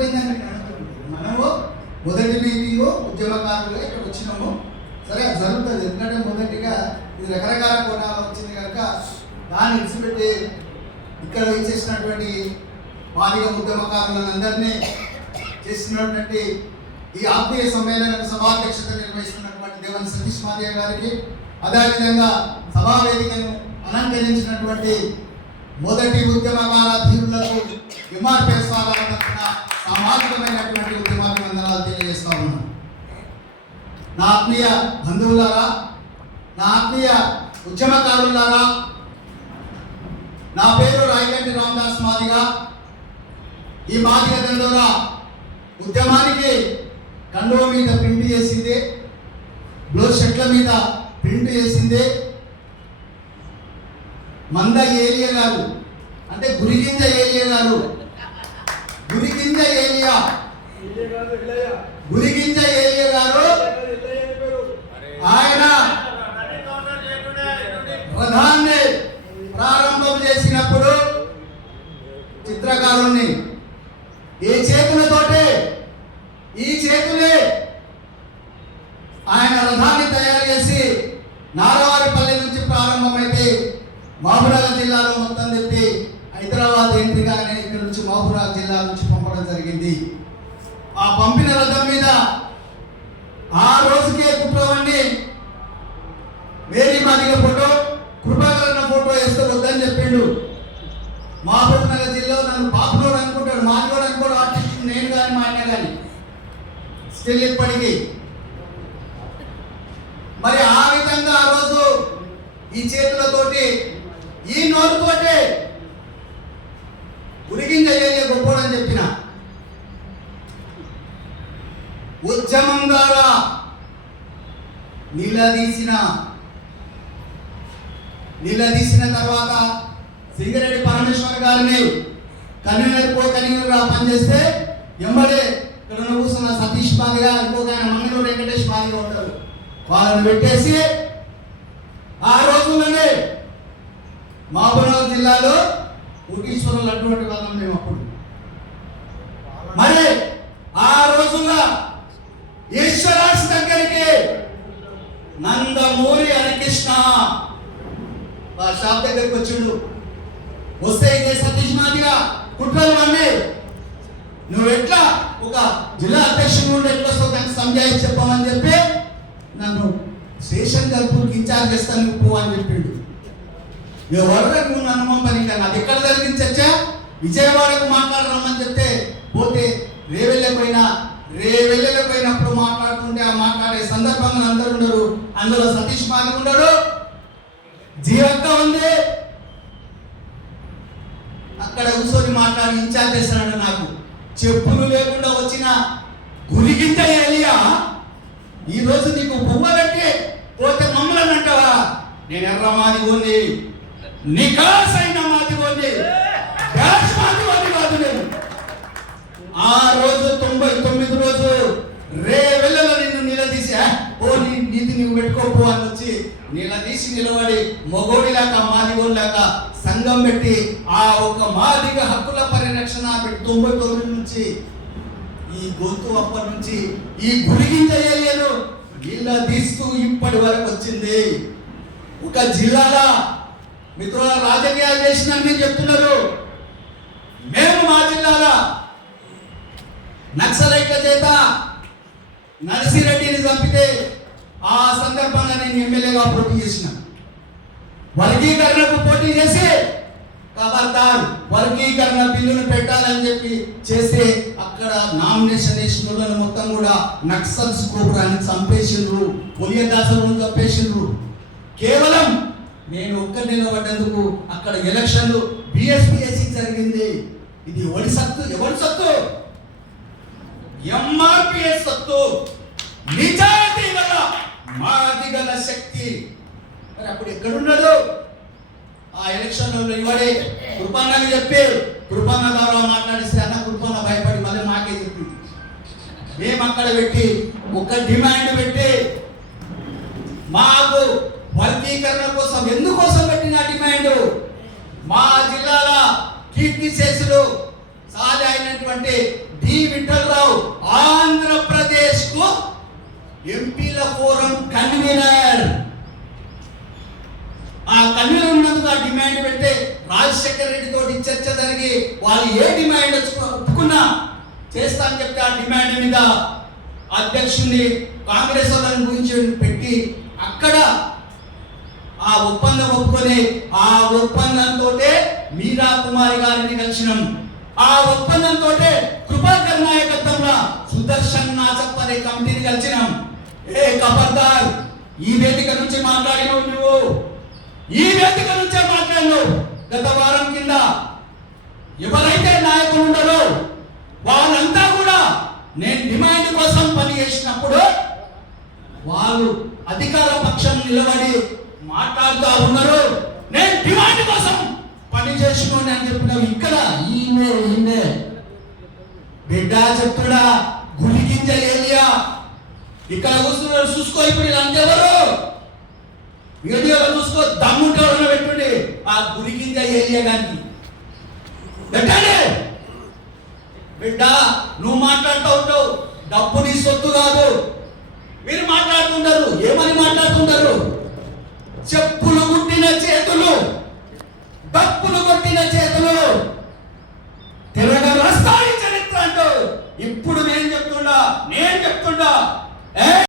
అయిపోయిందని మనము మొదటి మీటింగు ఉద్యమకారులుగా ఇక్కడ వచ్చినాము. సరే అది జరుగుతుంది, ఎందుకంటే మొదటిగా ఇది రకరకాల కోణాలు వచ్చింది కనుక దాన్ని విడిచిపెట్టి ఇక్కడ చేసినటువంటి మాదిగ ఉద్యమకారులను అందరినీ చేసినటువంటి ఈ ఆత్మీయ సమ్మేళన సభాధ్యక్షత నిర్వహిస్తున్నటువంటి దేవన్ సతీష్ మాదిగ గారికి, అదేవిధంగా సభా వేదికను అలంకరించినటువంటి మొదటి ఉద్యమకాల ధీరులకు ఎంఆర్పిఎస్ వాళ్ళ తరఫున సామాజికమైనటువంటి ఉద్యమాభివందనాలు తెలియజేస్తా ఉన్నాను. నా ఆత్మీయ బంధువులారా, నా ఆత్మీయ ఉద్యమకారులారా, నా పేరు రాయగంటి రామదాస్ మాదిగ. ఈ మాదిగ దండోరా ఉద్యమానికి కండువ మీద ప్రింట్ చేసింది, బ్లౌజ్ షర్ట్ల మీద ప్రింట్ చేసింది మంద ఏలియా గారు, అంటే గురిగింజ ఏలియా గారు. గురిగింజ ఏలియా గారు ఆయన రథాన్ని ప్రారంభం చేసినప్పుడు చిత్రకారుణ్ణి ఏ చేతులతోటే, ఈ చేతులే ఆయన రథాన్ని తయారు చేసి నారవారిపల్లి నుంచి ప్రారంభమైతే మహబూబ్నగర్ జిల్లాలో మొత్తం చెప్పి హైదరాబాద్ ఎంట్రీగానే ఇక్కడ నుంచి మహబూబ్నగర్ జిల్లా నుంచి పంపడం జరిగింది. ఆ పంపిన రథం మీద ఆ రోజుకే కుట్రవండి మేరీ మాదిగ ఫోటో, కృపాకరణ ఫోటో వేస్తే వద్దని చెప్పిండు. మహబూబ్నగర్ జిల్లాలో నన్ను పాపులోడు అనుకుంటాడు, మాదిగోడు అనుకోడు ఆర్టిస్ట్, నేను కానీ మా ఆయన కానీ స్టిల్ ఇప్పటికీ. మరి ఆ విధంగా ఆ రోజు ఈ చేతులతోటి, ఈ నోరుతోటే ఉరిగింజ ఏలియా గొప్పోడని చెప్పిన ఉద్యమం ద్వారా నిలదీసిన తర్వాత సింగరెడ్డి పరమేశ్వర్ గారిని కన్వీనర్గా పనిచేస్తే ఎంబడే ఇక్కడ కూర్చున్న సతీష్ మాదిగ, ఇంకొక ఆయన మంగళూరు వెంకటేష్ మాదిగ ఉంటారు, వాళ్ళని పెట్టేసి ఆ రోజుల్లోనే మహబూబ్నగర్ జిల్లాలో కోటీశ్వరులు అటువంటి వాళ్ళం మేము అప్పుడు. మరి ఆ రోజుల్లో ఈశ్వరాస్ దగ్గరికి నందమూరి హరికృష్ణ షాప్ దగ్గరికి వచ్చిండు. వస్తే ఇదే సతీష్ మాదిగ కుట్రలు అన్నీ, నువ్వు ఎట్లా ఒక జిల్లా అధ్యక్షుడు నుండి ఎట్లా వస్తావు దానికి సంజాయి చెప్పమని చెప్పి నన్ను స్టేషన్ గల్పూర్కి ఇన్ఛార్జ్ చేస్తాను నువ్వు పో అని చెప్పిండు. ఎవరు నువ్వు నన్ను పంపని, అది ఎక్కడ జరిగింది చర్చ, విజయవాడకు మాట్లాడరమ్మని చెప్తే పోతే రేవెళ్ళపోయినప్పుడు మాట్లాడుతుంటే ఆ మాట్లాడే సందర్భంగా అందరు ఉండరు. అందులో సతీష్ మాదిగ ఉండడు, జీవక్క ఉంది. అక్కడ కూర్చొని మాట్లాడి ఇన్ఛార్జ్ చేస్తాడు. నాకు చెప్పులు లేకుండా వచ్చిన గురిగింజ ఏలియా ఈరోజు నీకు బొమ్మ పెట్టి పోతే మమ్మల్ని అంటావా? నేను ఎర్ర మాదిగోని, నికాసైన మాదిగోని, డాష్ మాదిగోని కాదు నేను. ఆ రోజు 99 రోజు రేవెళ్ళలో నిన్ను నిలదీసి ఓ నీతి నువ్వు పెట్టుకోపో అని వచ్చి నిలదీసి నిలబడి మొగోడిలాగా మాదిగోడిలాగా సంఘం పెట్టి ఆ ఒక మాదిగ హక్కుల పరిరక్షణ పెట్టి 99 నుంచి ఈ గొంతు అప్పటి నుంచి ఈ గురిగింజ ఏలియాను నిలదీస్తూ ఇప్పటి వరకు వచ్చింది. ఒక జిల్లాలో మిత్రుల రాజకీయాలు చేసినని చెప్తున్నారు. మేము మా జిల్లాలో నక్సలైట్ల చేత నరసిరెడ్డిని చంపితే ఆ సందర్భంగా నేను ఎమ్మెల్యేగా పోటీ చేసిన. వర్గీకరణకు పోటీ చేసి ఖబర్దార్ వర్గీకరణ బిల్లును పెట్టాలని చెప్పి చేస్తే అక్కడ నామినేషన్ వేసిన వాళ్ళని మొత్తం కూడా నక్సల్స్ కోపురాన్ని చంపేసిండ్రు, పొలియదాసులను చంపేసిండ్రు. కేవలం నేను ఒక్క నిలబడ్డందుకు అక్కడ ఎలక్షన్లు బిఎస్పిఎస్సి జరిగింది. ఇది ఎవరి సత్తు? ఎవరి సత్తు? ఎంఆర్పిఎస్ సత్తు, నిజాయితీ గల మాదిగల శక్తి. మరి అప్పుడు ఎక్కడున్నాడు? ఆ ఎలక్షన్లో ఇవాడే కృపన్నకి చెప్పి కృపన్న ద్వారా మాట్లాడిస్తే అన్న కృపన్న భయపడి మళ్ళీ మాకే చెప్పింది. మేము అక్కడ పెట్టి ఒక డిమాండ్ పెట్టి మాకు వర్గీకరణ కోసం ఎందుకోసం పెట్టిన డిమాండ్, మా జిల్లాల కీర్తి శేషులు సాధ్య అయినటువంటి డి విఠలరావు ఆంధ్రప్రదేశ్ కు ఎంపీల ఫోరం కన్వీనర్. ఆ కన్వీనర్ ఉన్నందుకు ఆ డిమాండ్ పెడితే రాజశేఖర రెడ్డి తోటి చర్చ జరిగి వాళ్ళు ఏ డిమాండ్ ఒప్పుకున్నా చేస్తా అని చెప్తే ఆ డిమాండ్ మీద అధ్యక్షుడిని కాంగ్రెస్ వాళ్ళని గురించి పెట్టి అక్కడ ఆ ఒప్పందం ఒప్పుకొని ఆ ఒప్పందంతో మీరా కుమారి గారిని కలిసినాం. ఆ ఒప్పందంతో కృపాకర్ నాయకత్వంలో సుదర్శన్ నాచప్ అనే కమిటీని కలిసినాం. ఏ ఖబర్దార్, ఈ వేదిక నుంచి మాట్లాడినవు నువ్వు, ఈ వేదిక నుంచే మాట్లాడినావు. గత వారం కింద ఎవరైతే నాయకులు ఉన్నారో వాళ్ళంతా కూడా నేను డిమాండ్ కోసం పని చేసినప్పుడు వాళ్ళు అధికార పక్షం నిలబడి మాట్లాడుతూ ఉన్నారు. నేను డిమాండ్ కోసం పని చేసినోని అని చెప్పినావు. ఇక్కడ ఈయనే బిడ్డ చెప్తుడా గులిగింజ ఏలియా ఇక్కడ కూర్చున్నారు. చూసుకో ఇప్పుడు వీళ్ళందెవరు వీడియోలో చూసుకో, దమ్ముంటారు పెట్టుండి ఆ గులిగింజ ఏలియా గారికి పెట్టండి. బిడ్డ నువ్వు మాట్లాడుతూ ఉంటావు, డబ్బు నీ సొత్తు కాదు. మీరు మాట్లాడుతుంటారు, ఏమని మాట్లాడుతుంటారు?